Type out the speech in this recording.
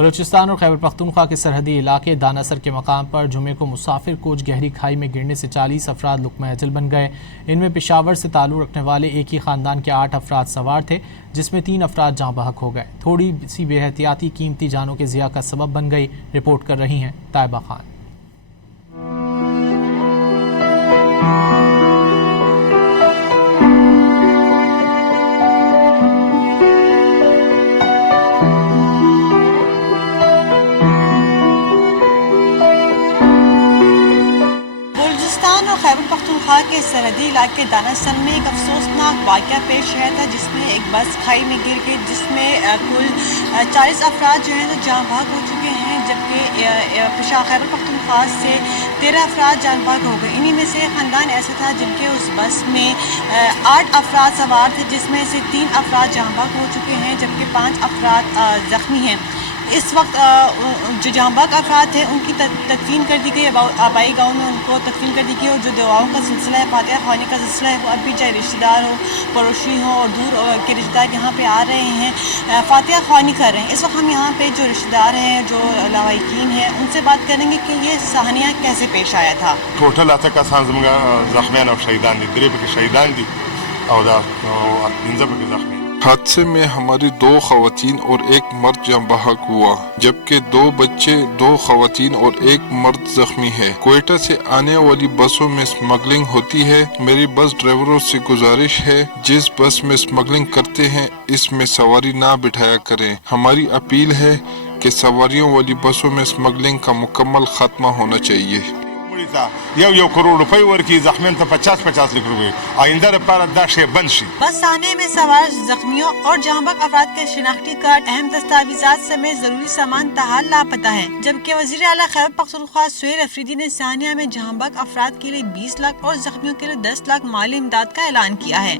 بلوچستان اور خیبر پختونخوا کے سرحدی علاقے داناسر کے مقام پر جمعے کو مسافر کوچ گہری کھائی میں گرنے سے 40 افراد لقمہ اجل بن گئے۔ ان میں پشاور سے تعلق رکھنے والے ایک ہی خاندان کے 8 افراد سوار تھے، جس میں 3 افراد جاں بحق ہو گئے۔ تھوڑی سی بے احتیاطی قیمتی جانوں کے ضیاع کا سبب بن گئی۔ رپورٹ کر رہی ہیں طیبہ خان۔ بلوچستان اور خیبر پختونخوا کے سرحدی علاقے داناسر میں ایک افسوسناک واقعہ پیش آیا تھا، جس میں ایک بس کھائی میں گر گئی، جس میں کل 40 افراد جو ہیں تو جاں بحق ہو چکے ہیں، جبکہ خیبر پختونخوا سے 13 افراد جاں بحق ہو گئے۔ انہی میں سے خاندان ایسا تھا جن کے اس بس میں 8 افراد سوار تھے، جس میں سے 3 افراد جاں بحق ہو چکے ہیں، جبکہ 5 افراد زخمی ہیں۔ اس وقت جو جاں بحق افراد تھے ان کی تدفین کر دی گئی، آبائی گاؤں میں ان کو تدفین کر دی گئی، اور جو دعاؤں کا سلسلہ ہے، فاتحہ خوانی کا سلسلہ ہے، وہ اب بھی چاہے رشتہ دار ہو، پڑوسی ہوں اور دور کے رشتہ دار یہاں پہ آ رہے ہیں، فاتحہ خوانی کر رہے ہیں۔ اس وقت ہم یہاں پہ جو رشتہ دار ہیں، جو لواحقین ہیں، ان سے بات کریں گے کہ یہ سہانیہ کیسے پیش آیا تھا۔ ٹوٹل اته کسان زموږ زخمیان او شهیدان دي، 3 پکې شهیدان دي او دا 15 پکې زخمی۔ حادثے میں ہماری 2 خواتین اور 1 مرد جاں بحق ہوا، جبکہ 2 بچے، 2 خواتین اور 1 مرد زخمی ہے۔ کوئٹہ سے آنے والی بسوں میں اسمگلنگ ہوتی ہے۔ میری بس ڈرائیوروں سے گزارش ہے، جس بس میں اسمگلنگ کرتے ہیں اس میں سواری نہ بٹھایا کریں۔ ہماری اپیل ہے کہ سواریوں والی بسوں میں اسمگلنگ کا مکمل خاتمہ ہونا چاہیے۔ 1 کروڑ روپے ورکی زخمیان ته 50 لاکھ روپے، آئندہ لپاره دا شی بند شي۔ بس آنے میں سوار زخمیوں اور جاں بحق افراد کے شناختی کارڈ، اہم دستاویزات سمیت ضروری سامان تاحال لاپتہ ہیں، جبکہ وزیر اعلیٰ خیبر پختونخوا سہیل افریدی نے ثانیہ میں جاں بحق افراد کے لیے 20 لاکھ اور زخمیوں کے لیے 10 لاکھ مالی امداد کا اعلان کیا ہے۔